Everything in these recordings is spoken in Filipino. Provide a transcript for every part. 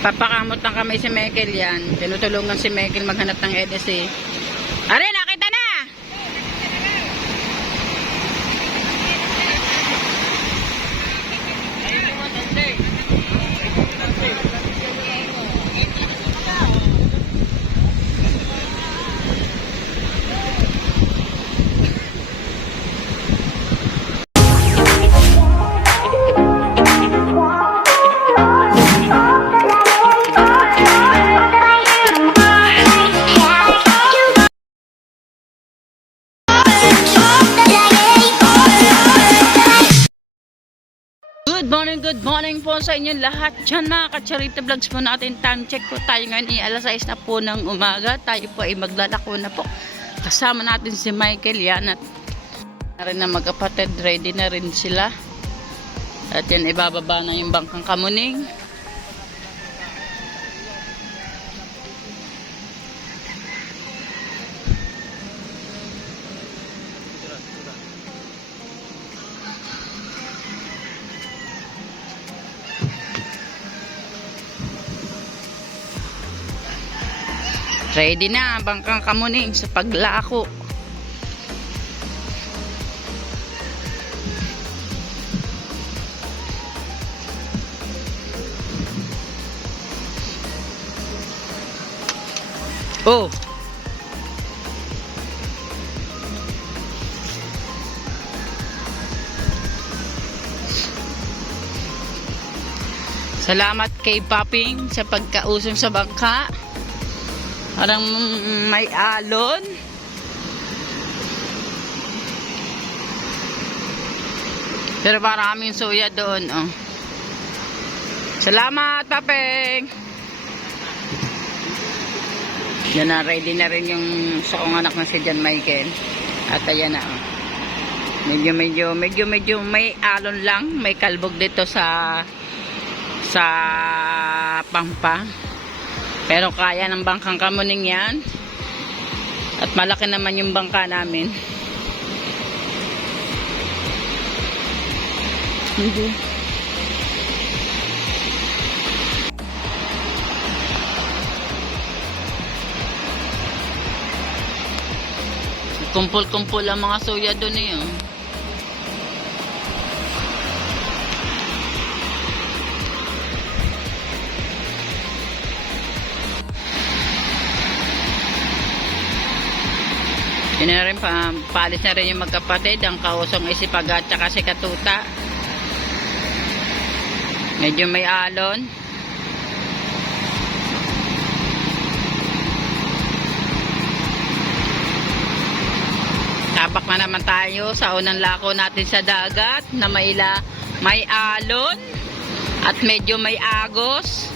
Napapakamot lang kami si Michael yan. Tinutulungan si Michael maghanap ng EDC. Are, nakita na! Good morning po sa inyo lahat dyan mga ka-Charity Vlogs po natin. Time check po tayo ngayon, alas 6 na po ng umaga. Tayo po ay maglalako na po. Kasama natin si Michael yan at na rin na magkapatid, ready na rin sila. At yan, ibababa na yung bangkang Kamuning. Ready na bangkang Kamuning sa paglako. Oh. Salamat kay Paping sa pagkausong sa bangka. Parang may alon. Pero maraming suya doon, oh. Salamat, Papeng. Yan na, ready na rin yung saong anak na si John Michael. At ayan na, oh. Medyo may alon lang, may kalbog dito sa Pampa. Pero kaya ng bangkang Kamuning yan. At malaki naman yung bangka namin. Hindi. Kumpul-kumpul ang mga soya doon eh. Oh. Yun na rin, paalis na rin yung magkapatid, ang kausong Isipag at saka si Katuta. Medyo may alon. Tabak na naman tayo sa unang lako natin sa dagat na may alon at medyo may agos.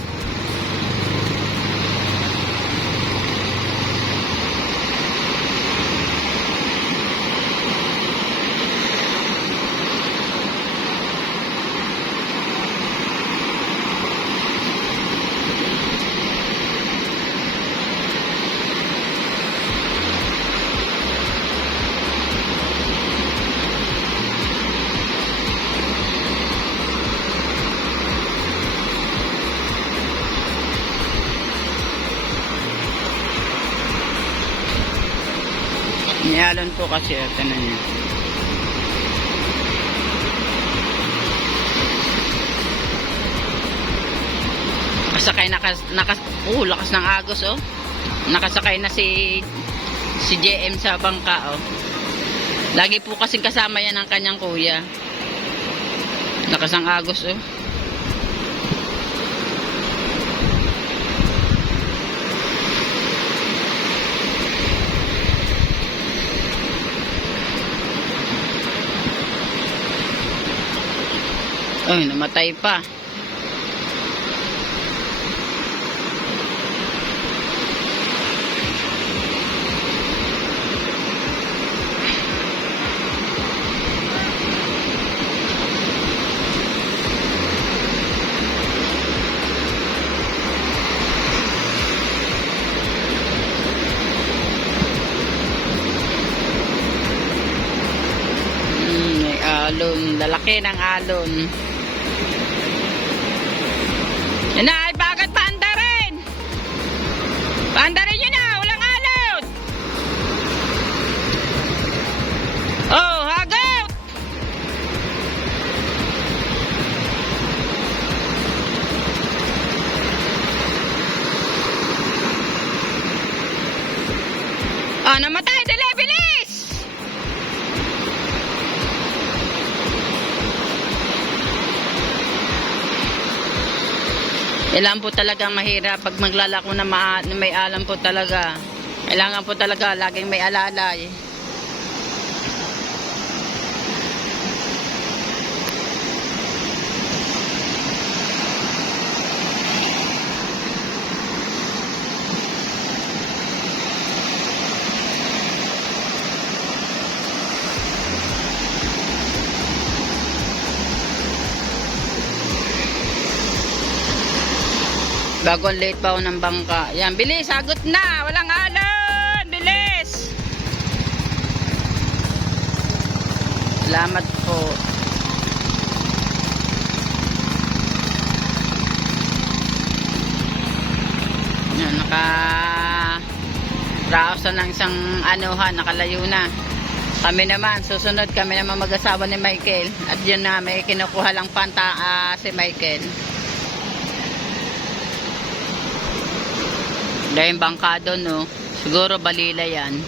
Nialon po kasi, tanan niya. Nakasakay lakas ng agos, oh. Nakasakay na si JM sa bangka, oh. Lagi po kasing kasama yan ang kanyang kuya. Lakas ng agos, oh. Ay, namatay pa. May alon, lalaki ng alon. Yan na, ay bagat pa ang Andarin nyo na! Walang alot! Oh, hagot! Oh, namatay! Dali! Bilis! Kailangan po talaga mahirap pag maglalako na may alam po talaga. Kailangan po talaga laging may alalay. Bago late pa ako ng bangka. Yan, bilis, sagot na. Walang alon. Bilis. Salamat po. Yan, raos na ng isang anuhan, nakalayo na. Kami naman, susunod kami naman mag-asawa ni Michael. At yun na, may kinukuha lang panta si Michael. Dahil bangka doon, no? Siguro balila yan.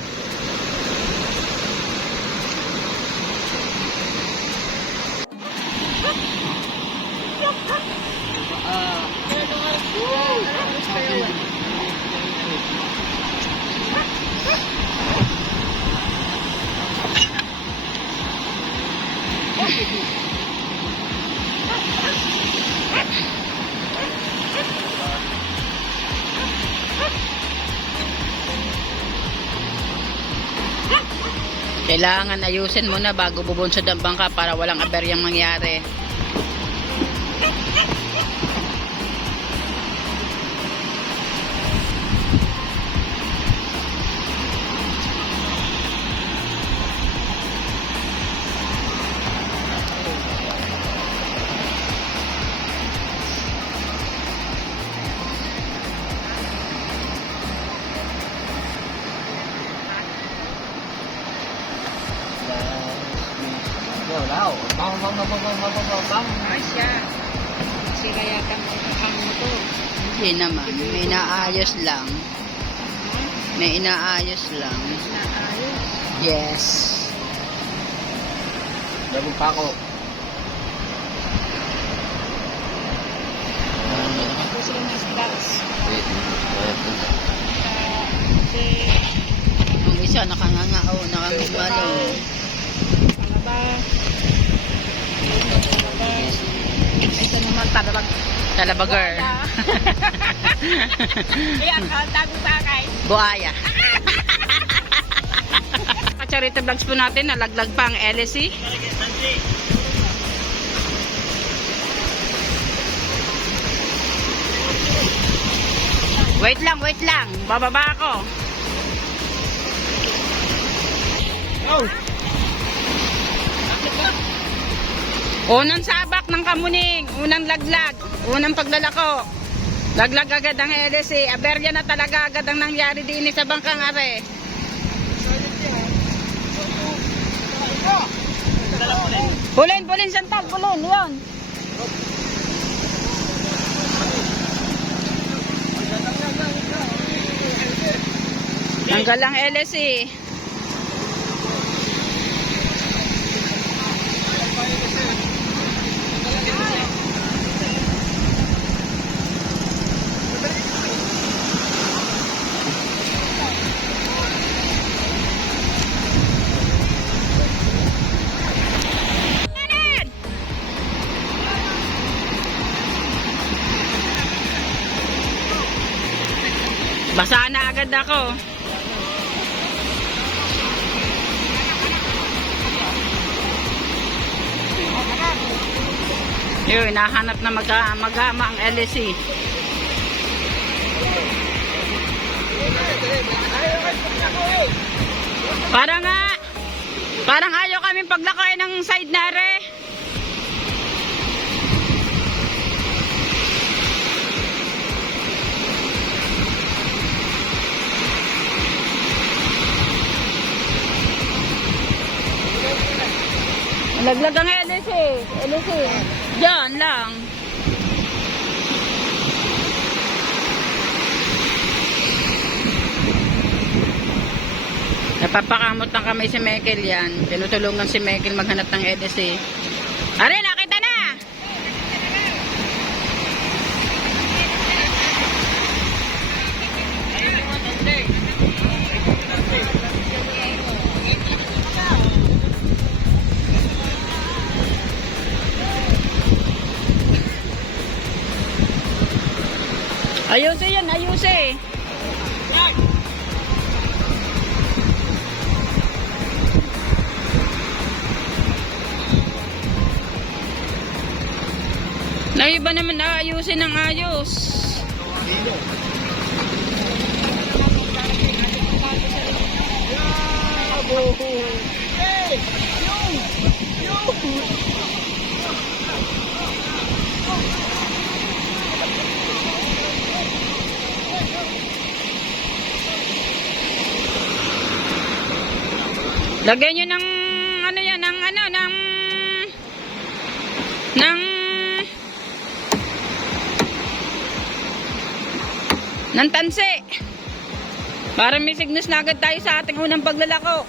Kailangan ayusin mo na bago bubunsod ang bangka para walang aberyang mangyari. Asya. Kasi kaya kang motor. Hindi naman, may inaayos lang. May inaayos lang. Naayos. Yes. Galing pa ako. Ako sila ng stocks. Ang isa nakangangao, nakangumalo. Palaba. Ito naman talabag. Talabagar. Ayan, tago pa kay. Buaya. Charity vlogs po natin, nalaglag pa ang LSE. Wait lang. Bababa ako. Oh! Unang sabak ng kamuning, unang laglag, unang paglalako. Laglag agad ang LSE. Aberya na talaga agad ang nangyari din sa bangkang are. Bulin, Santal, bulin, yun. Tanggal ang LSE. Basa na agad ako. Yun, nahanap na magama ang LSE. Parang ayaw kaming paglakay ng side na re. Nalaglag ang LS eh. LS eh. Diyan lang. Napapakamot lang kami si Michael yan. Tinutulungan si Michael maghanap ng LS eh. Are, nakita na! Ayusin yan, ayusin. Na iba naman aayusin ng ayos. Lagyan nyo ng ano yan, ng tansi. Para may signals na agad tayo sa ating unang paglalako.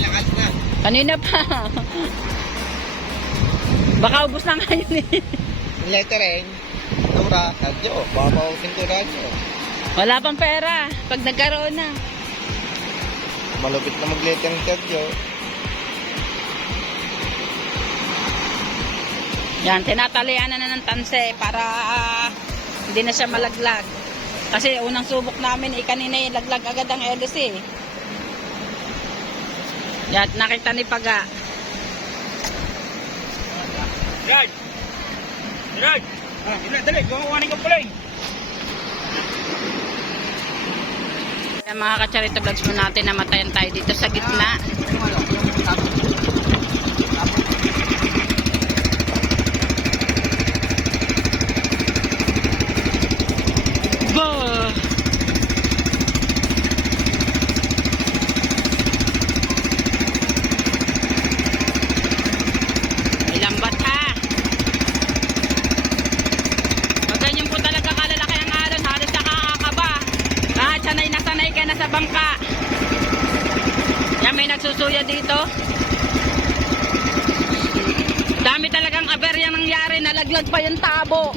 Lakas na. Kanina pa. Baka ubos na ngayon eh. Lettering. Tura. Radyo. Baka pausin ko radyo. Wala pang pera. Pag nagkaroon na. Malupit na mag-lettering radyo. Yan, tinatalian na ng tanse para hindi na siya malaglag. Kasi unang subok namin, kanina ilaglag agad ang LC. Yan, nakita ni Paga. Raj! Raj! Dali, kumakuhanin ka pala eh. Yan, mga ka-charity vlogs mo natin, namatayan tayo dito sa gitna. Sa bangka. Yan, may nagsusuya dito. Dami talagang aberya nangyari. Nalaglag pa yung tabo.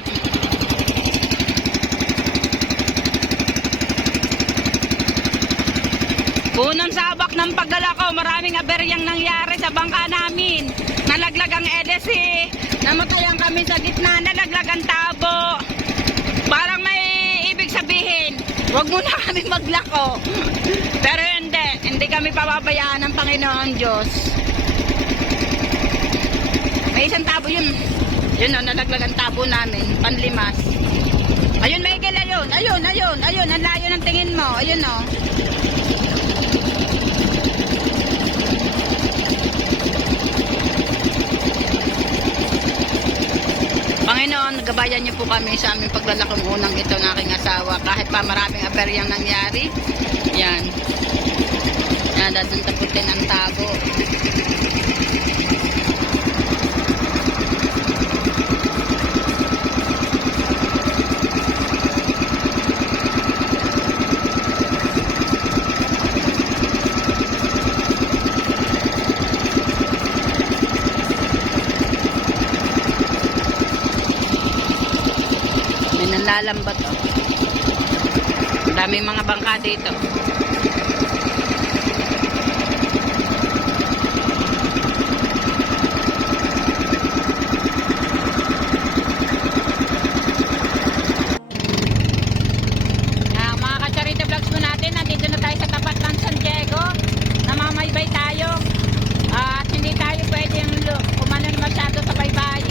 Unang sabak ng paglalako, maraming aberyang nangyari sa bangka namin. Nalaglag ang EDC. Namatayan kami sa gitna. Nalaglag ang tabo. Parang may ibig sabihin, huwag muna kami maglako. Pero hindi kami pababayaan ng Panginoon Diyos. May isang tabo yun. Yun o, nalaglag ang tabo namin. Panlimas. Ayun, Michael, ayun. Ayun. Ang layo ng tingin mo. Ayun o. Panginoon, nagabayan niyo po kami sa aming paglalakong unang ito ng aking asawa. Kahit pa maraming aberyang nangyari. Yan. Yan, dadun taputin ang tabo. Lalambat oh. Daming mga bangka dito. Mga ka-charity vlogs mo natin, nandito na tayo sa tapat ng San Diego. Namamaybay tayo. At hindi tayo pwedeng umano masyado sa baybay.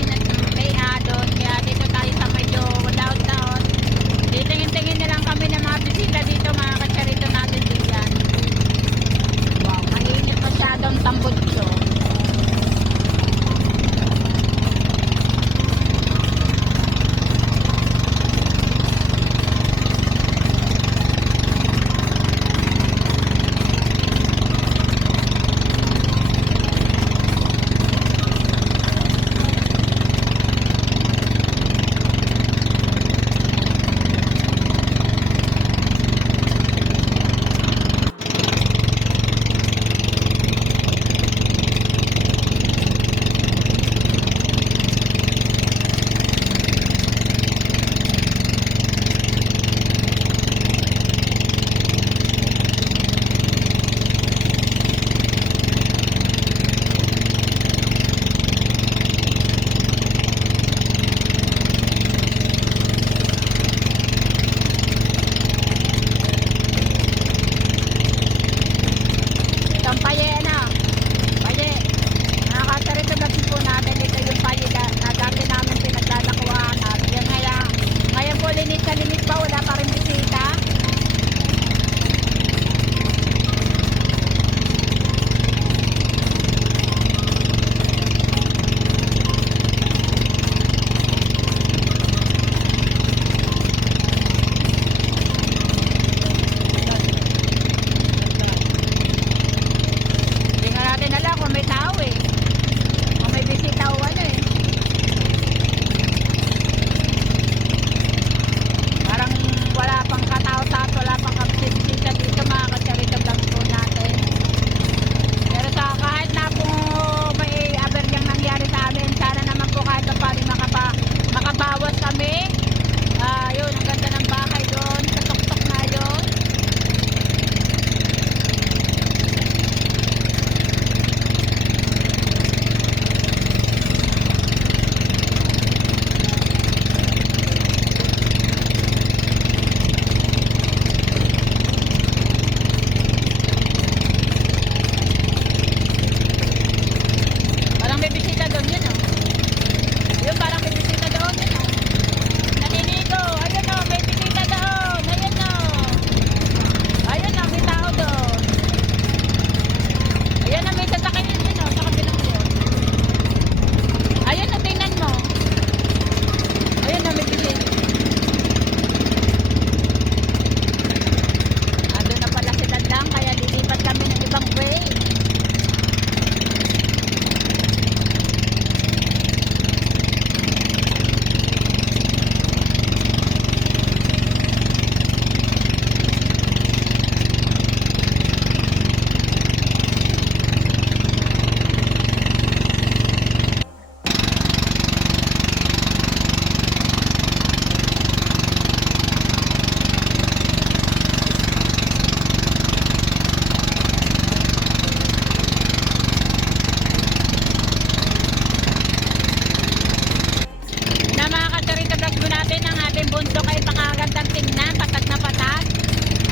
bundok ay pakagandang tingnan, patag na patag.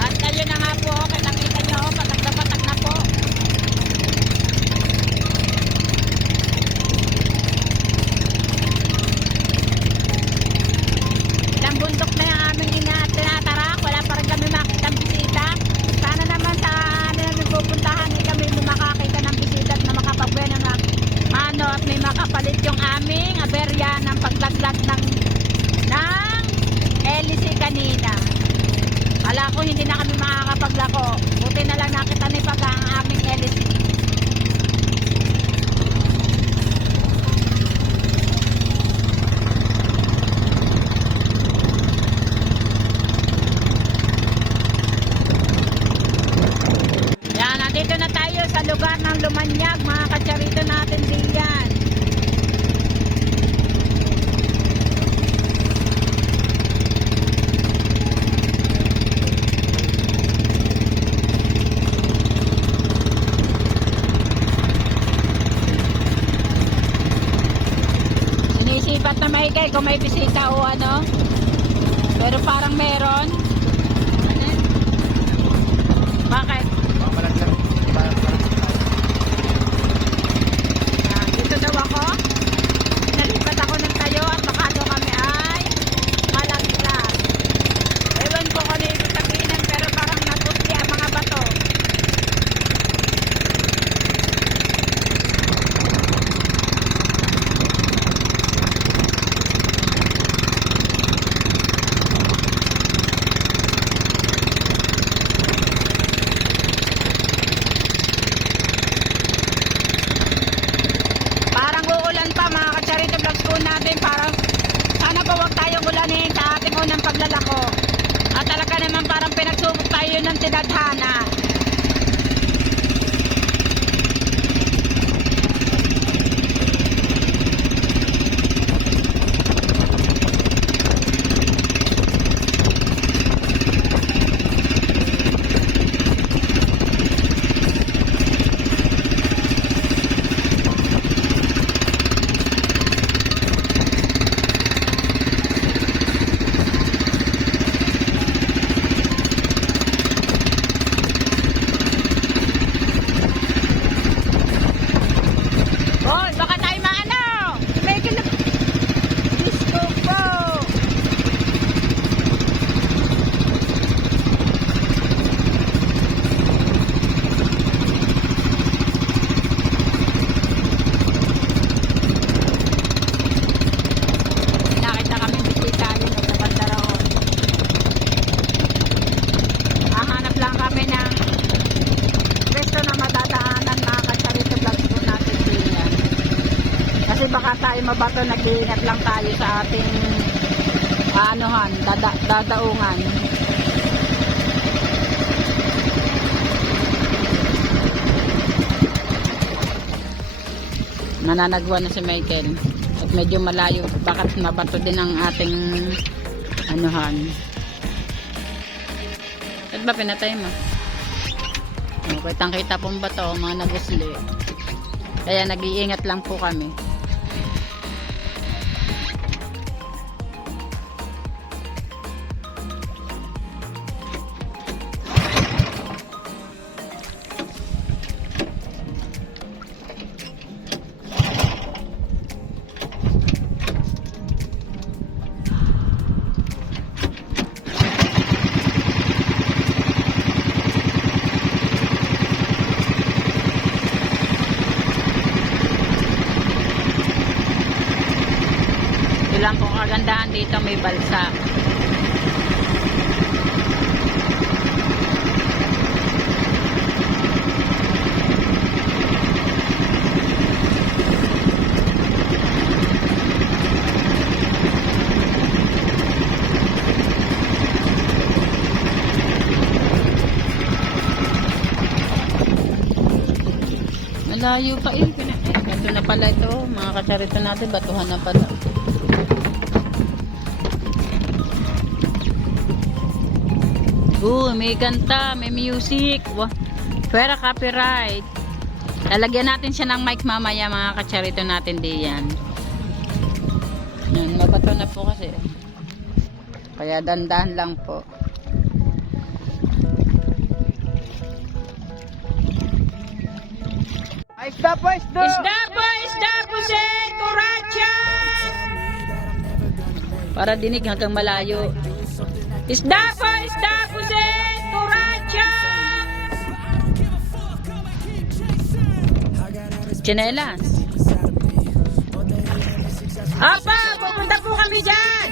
At ayun na nga po, kita nyo, patag na po. Ilang bundok na yung aming tinatarak, wala pa rin kami makitang bisita. Sana naman sa namin pupuntahan ay kami makakita ng bisita at na makapagbuena na ano at may makapalit yung aming aberya ng paglaglag ng LC kanina. Ala ko hindi na kami makakapaglako. Buti na lang nakita ni Pag ang aming LC. Yan, nandito na tayo sa lugar ng Lumanyag, mga katsarito natin diyan. Sinisipat na mahigay kung may bisita o ano. Pero parang meron. Ano? Bakit? Dito daw ako. Nalipat ako ng tayo at baka daw kami ay malaglag. Ewan ko kung ano yung sabihin, pero parang natutli ang mga bato. Parang uulan pa, mga ka-Charity Vlogs po natin. Parang sana pa huwag tayong ulanin sa ating unang paglalako. At talaga naman parang pinagsubok tayo ng tinadhana. Hoy, baka tayo maano! Medyo na... Disco po! Nakita kami bisita yun sa Bandaraon. Hahanap lang kami ng resto na madadaanan, mga ka-Charity Vlogs po natin din. Kasi baka tayo mabato, nag-iingat lang tayo sa ating dadaungan. Nananagwa na si Michael at medyo malayo, baka mabato din ang ating anuhan. At ba pinatay mo? Okay, tangkita pong bato, mga nagusli. Kaya nag-iingat lang po kami. Lang kung kagandahan dito, may balsa. Malayo pa yun. Ito na pala ito, mga ka-Charity natin, batuhan na pala. May kanta, may music. Pwera copyright. Lalagyan natin siya ng mic mamaya, mga ka-Charity natin diyan. Yan, mabato na po kasi. Kaya dandahan lang po. Isda po, isda! Isda po, Sir! Kuracha! Para dinig hanggang malayo. Isda po, Sir! Kuracha! Chinelas. Apa, pupunta po kami dyan!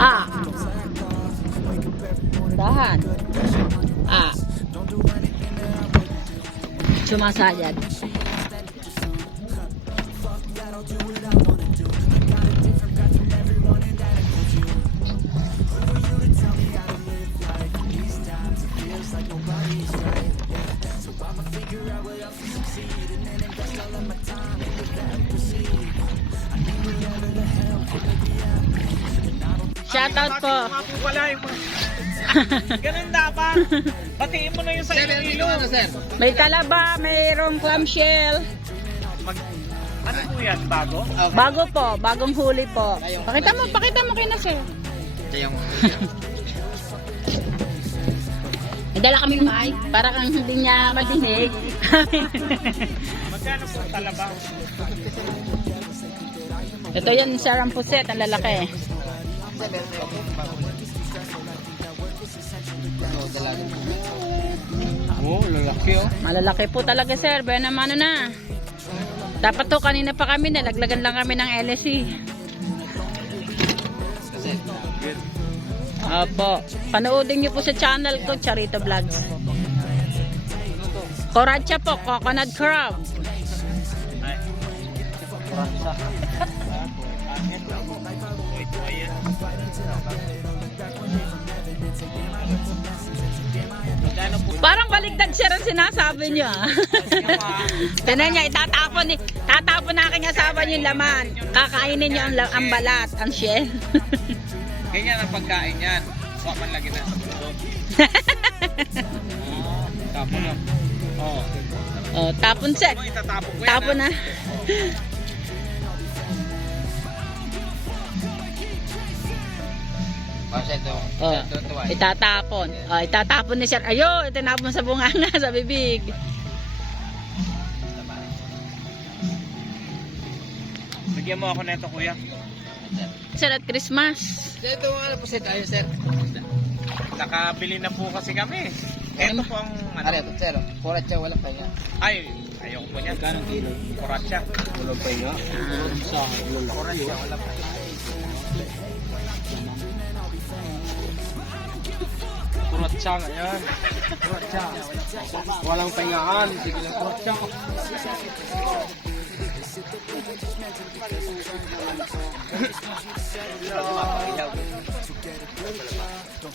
Ah! Dahan. Ah. Sumasayad. Shoutout po. Ganun dapat. Batiin mo na yung sa ilo. May talaba, mayroong clamshell. Ano po yan? Bago? Bago po, bagong huli po. Pakita mo kay na sir. May dala kaming mic para kang hindi niya madinig. Magkano po talaba? Ito yan sa rampuset, ang lalaki. Oh, lalaki oh. Malalaki po talaga sir, ba naman na. Dapat to kanina pa kami, nalaglagan lang kami ng LSE. Opo, panoodin niyo po sa channel ko, Charito Vlogs. Koracha po, coconut crab. Parang baligtad siya rin sinasabi niyo. Tinan niya, tatapon na aking asawa niyo yung laman. Kakainin niyo ang balat, ang shell. Ganyan ang pagkain yan. Huwag man lagi na sa bulog. Tapon na. Oo. Oh, tapon siya. Ano itatapon ko yan? Tapon na. Oh, itatapon. Oh, itatapon ni sir. Ayo, itinapon sa bunganga, sa bibig. Bigyan mo ako nito kuya. Sir, at Christmas. Ito ang ano po sir tayo sir. Nakabili na po kasi kami. Ito po ang ano. Ito sir, kuratsa wala pa niya. Ay, ayoko po niyan. Ganong kilo? Kuratsa. Wala pa niya. Kuratsa wala pa. Kuratsa nga yan. Kuratsa. Walang pahingaan. Sige lang kuratsa.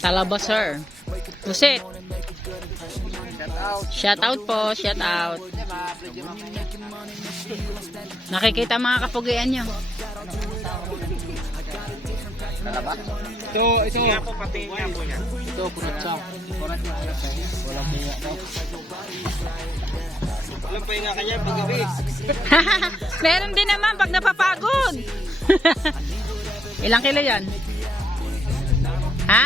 Talaba, sir. Pusit. Shout out po, shout out. Nakikita mga kapugian nyo. Ito. Nga po pati nga po niya. Ito, kuratsa. Kuratsa wala pa niya. Walang pahinga daw. Walang pahinga kanya pag-gabi. Meron din naman pag napapagod. Ilang kilo yan? Ha?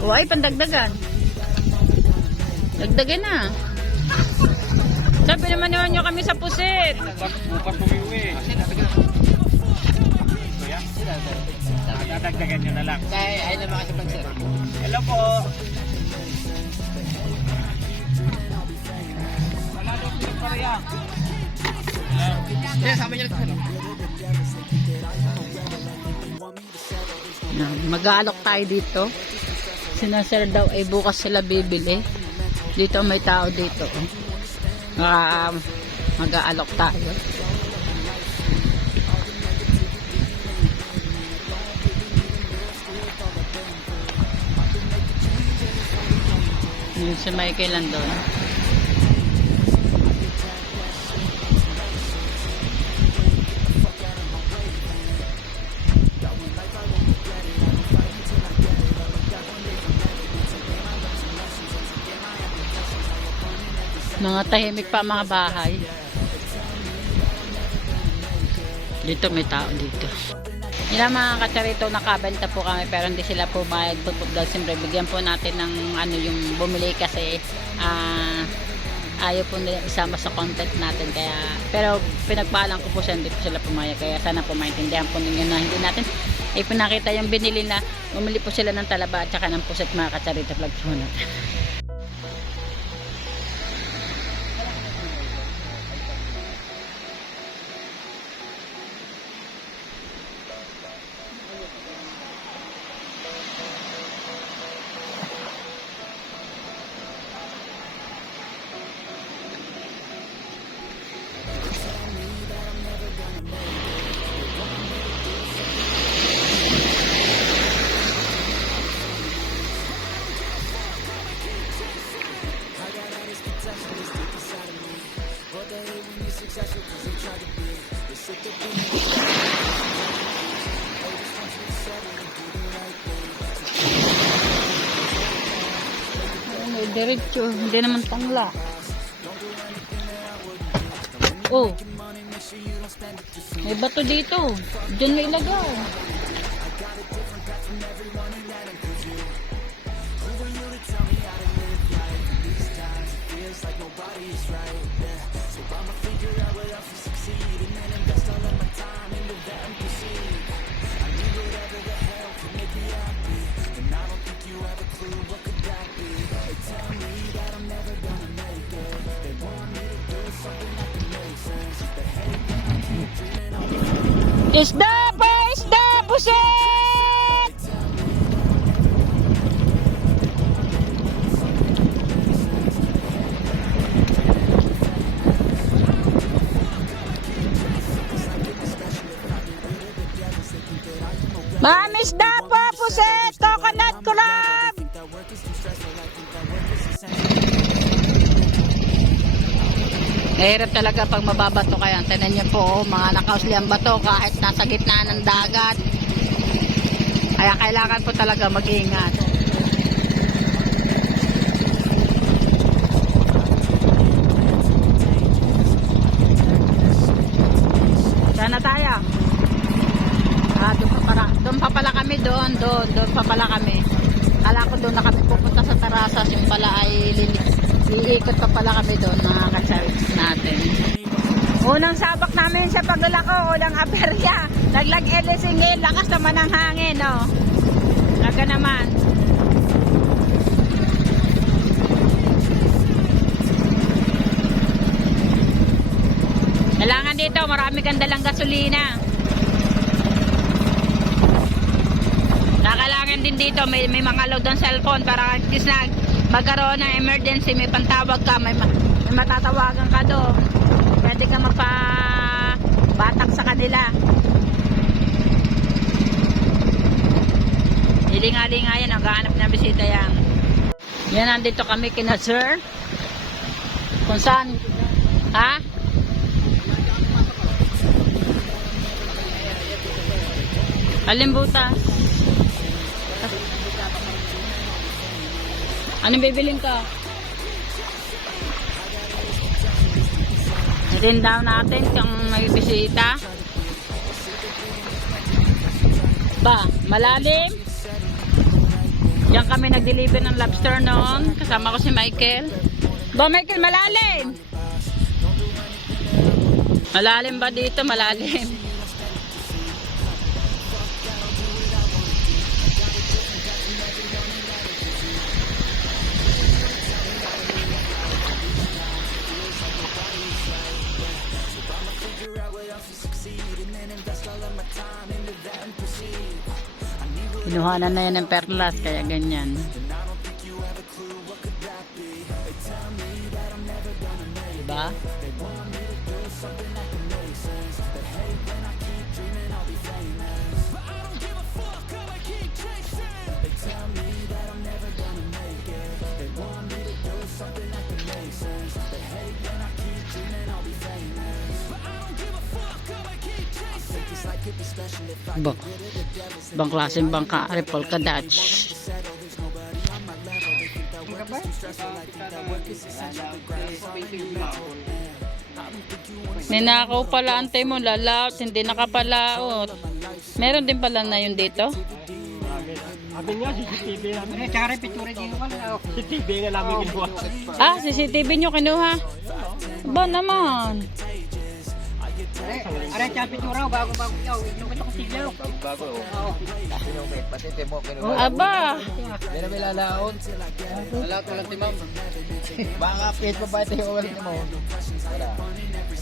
Uy, pandagdagan. Dagdagan na. Sabi naman nyo kami sa pusit. Bukas umiwi. Kuya? Dadagdagan nyo na lang. Kaya ay naman kasi pag sir. Hello po. Wala daw po yung pareha. Kaya sama niya lang. Mag-aalok tayo dito. Sinasir daw ay bukas sila bibili. Dito may tao dito. Mag-aalok tayo. Yun si Michael lang doon. Mga tahimik pa mga bahay. Dito may tao dito. Yun ang mga katsarito, nakabenta po kami pero hindi sila pumayag po dahil siyempre bigyan po natin ng ano yung bumili kasi ayaw po nila isama sa content natin kaya pero pinagpaalam ko po siya hindi po sila pumayag kaya sana po maintindihan po ninyo na hindi natin ipinakita yung binili na bumili po sila ng talaba at saka ng puset mga katsarito vlogs po natin. Diretso, hindi naman tangla. Oh. May bato dito. Diyan may ilagaw. Isda pa! Isda! Puset! Ma'am, isda pa! Puset! Coconut crab! Mahirap talaga pag mababato kaya. Tignan niyo po, oh, mga nakausli ang bato kahit nasa gitna ng dagat. Kaya kailangan po talaga mag-ingat. Sana tayo. Doon pa pala kami doon pa pala kami. Kala ko doon na kami pupunta sa Tarasas, yung pala ay iikot pa pala kami doon mga katsarits natin. Unang sabak namin sa paglalako, unang aperya. Naglag-ele singil, lakas naman ng hangin, no? Naga naman. Kailangan dito, marami kang dalang gasolina. Kailangan din dito, may mga load ng cellphone para at least na magkaroon ng emergency, may pantawag ka, may matatawagan ka doon. Pwede ka mapabatak sa kanila. Hilinga-linga yan, naghahanap na bisita yan. Yan, nandito kami kina sir. Kung saan? Ha? Alimbutas. Anong bibilin ka? Natin daw natin kung may bisita. Ba, malalim? Diyan kami nag-deliver ng lobster noon. Kasama ko si Michael. Ba, Michael, malalim? Malalim ba dito? Malalim. Pinuhanan na yan ng perlas, kaya ganyan. Diba? Bang klaseng bangka, Repolka Dutch. Ninakaw pala antay mo, lalaot, hindi nakapalaot. Meron din pala na yun dito? Sabi nga, CCTV namin. Ano, tsaka rin picture dito ka lang. CCTV nga namin ginawa. Ah, CCTV nyo kinuha? Ba naman? Aray, tsaka picture ako, bago yaw. Yung kita ko sigaw. Bago. Oo. Pinukit. Pati mo, kinuha. Aba, Yan na may lalaon. Lalaot walang timam. Baka pihit pa ba ito yung walang timam? Wala.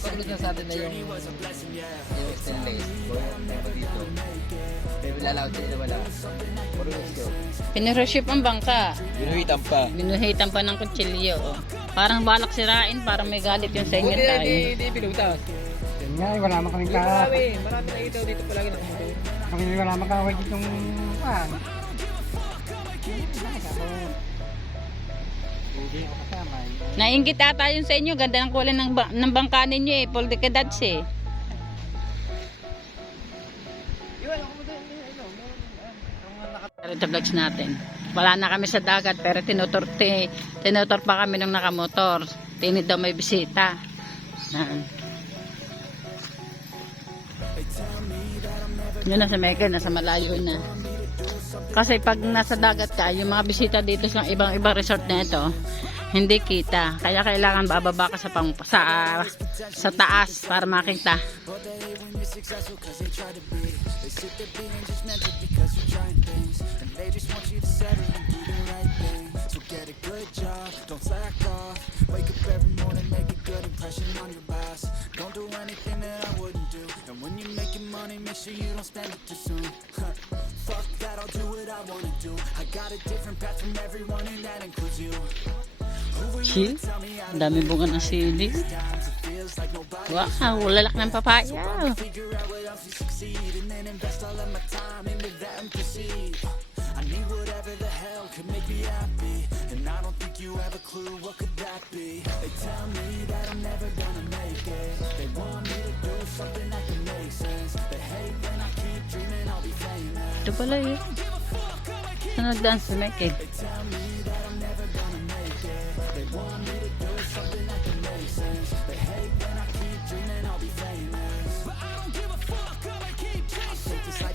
Pagulog na sa atin na yung stainless. Kung dito. May lalaot din wala. Puro gusto. pinireship ang bangka. Binuhitan pa. Binuhitan pa ng kutsilyo. Oh. Parang balak sirain, parang may galit yung sa inyo tayo. Hindi binuhitan. Yan nga, wala man kaming Marami. Marami na itaw dito palagi nakamotor. Kami wala man kaway ditong hindi ako kasama. Nainggit ata yun sa inyo. Ganda ng kulay ng bangka ninyo eh. Poldekedads eh. Ito vlogs natin. Wala na kami sa dagat pero tinutor pa kami ng nakamotor. Tinid daw may bisita. Yan. Yun na sa Mega, nasa malayo na. Kasi pag nasa dagat ka, yung mga bisita dito sa ibang resort na ito, hindi kita. Kaya kailangan bababa ka sa taas para makita. Chill. Ang dami bunga ng sili. Wow, lalak ng papaya. Ito pala eh. Saan nag-dance si Michael?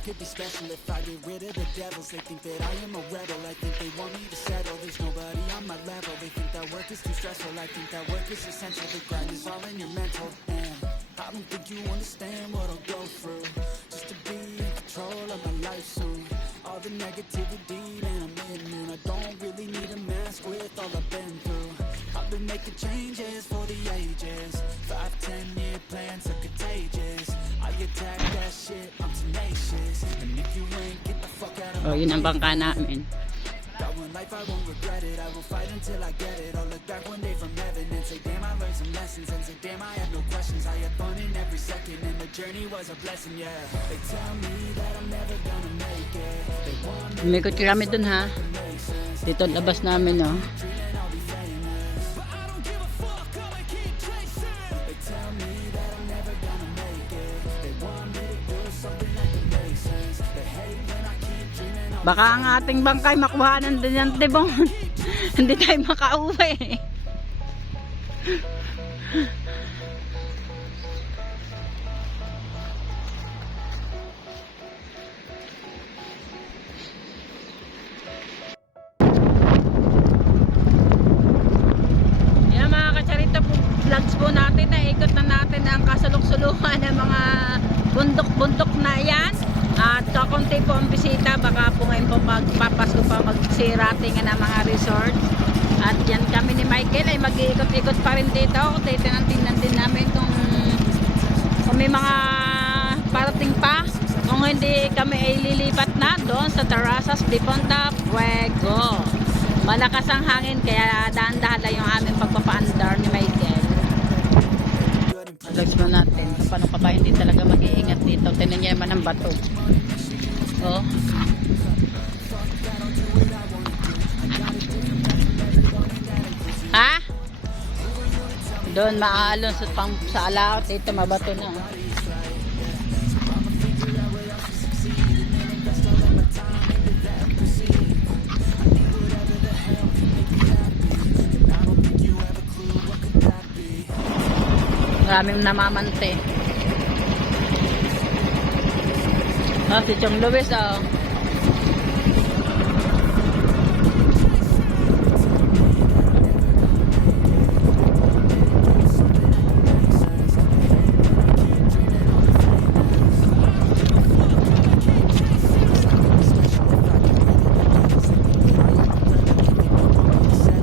Could be special if I get rid of the devils. They think that I am a rebel. I think they want me to settle. There's nobody on my level. They think that work is too stressful. I think that work is essential. The grind is all in your mental. And I don't think you understand what I'll go through just to be in control of my life soon. All the negativity, man, I'm immune. I don't really need a mask with all I've been through. I've been making changes for the ages. 5-10 year plans are contagious. I attack that shit, I'm tenacious. And if you ain't, get the fuck out of my Oh, yun ang bangka namin. Got one life, I won't regret it. I will fight until I get it. I'll look back one day from heaven and say, damn, I learned some lessons. And say, damn, I had no questions. I had fun in every second, and the journey was a blessing, yeah. They tell me that I'm never gonna make it. They want me Umikot kami dun ha. Dito labas namin no. Baka ang ating bangkay makuhanan din yan, Tibon. Hindi tayo makauwi. Yan mga kacharito po, vlogs po natin. Naikot na natin ang kasulok-suluhan ng mga bundok-bundok na yan. At kakunti po ang bisita, baka po ngayon po magpapasko pa magsirating ng mga resort. At yan kami ni Michael ay mag-iikot-ikot pa rin dito. Titinang-tingnan din namin kung may mga parating pa. Kung hindi kami ay lilipat na doon sa Terrazas de Ponta Fuego. Malakas ang hangin kaya daan-dahan lang yung aming pagpapaandar ni Michael. Vlogs mo natin. Paano ka ba hindi talaga mag-iingat dito? Tinan niya naman ang bato. Oh. Ha? Doon maaalon sa alaot. Dito mabato na. Oh. Maraming namamante. Si Chong Luis,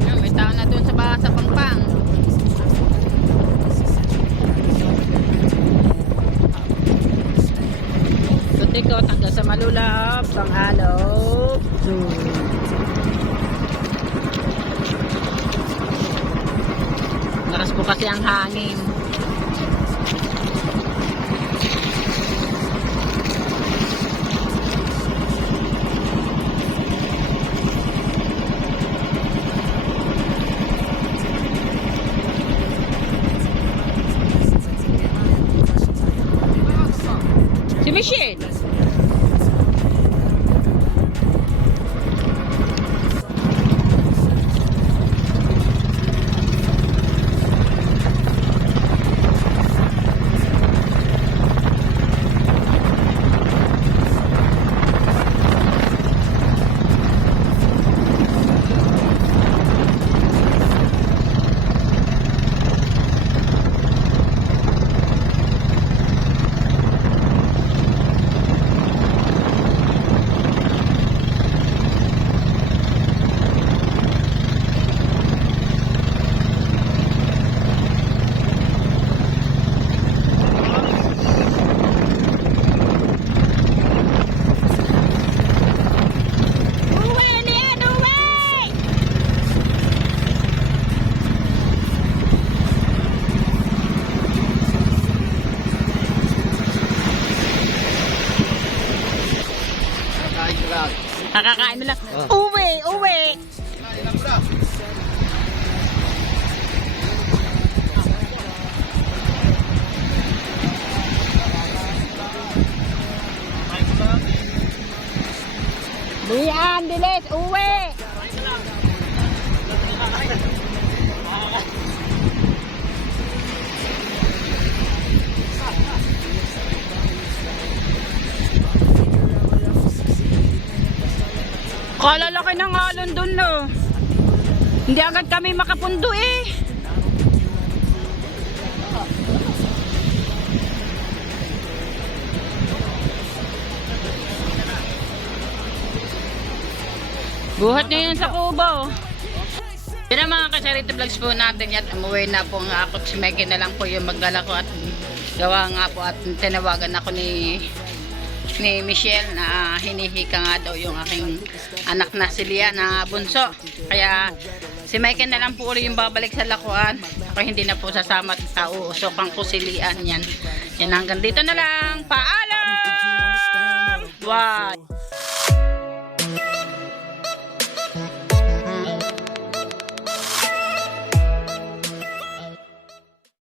Yun, may tao na doon sa Pangpang. Ikot hanggang sa Malulap, Pangalop. Lakas po kasi ang hangin. Si Michelle. Kakakain nila. Uwi! Uwi! Diyan, bilis! Uwi! Kalalaki ng alon dun, no? Hindi agad kami makapundo eh. Buhat niya yan sa kubo. Yan ang mga ka-charity vlogs po natin yan. Umuwi na po nga ako. Si Maggie na lang po yung magdala ko at gawa nga po at tinawagan ako ni Michelle na hinihika nga daw yung aking anak na si Lia na bunso. Kaya si Michael na lang po ulit yung babalik sa lakuan. Ako hindi na po sasama at uusokan ko si Lian yan. Yan hanggang dito na lang. Paalam! Bye!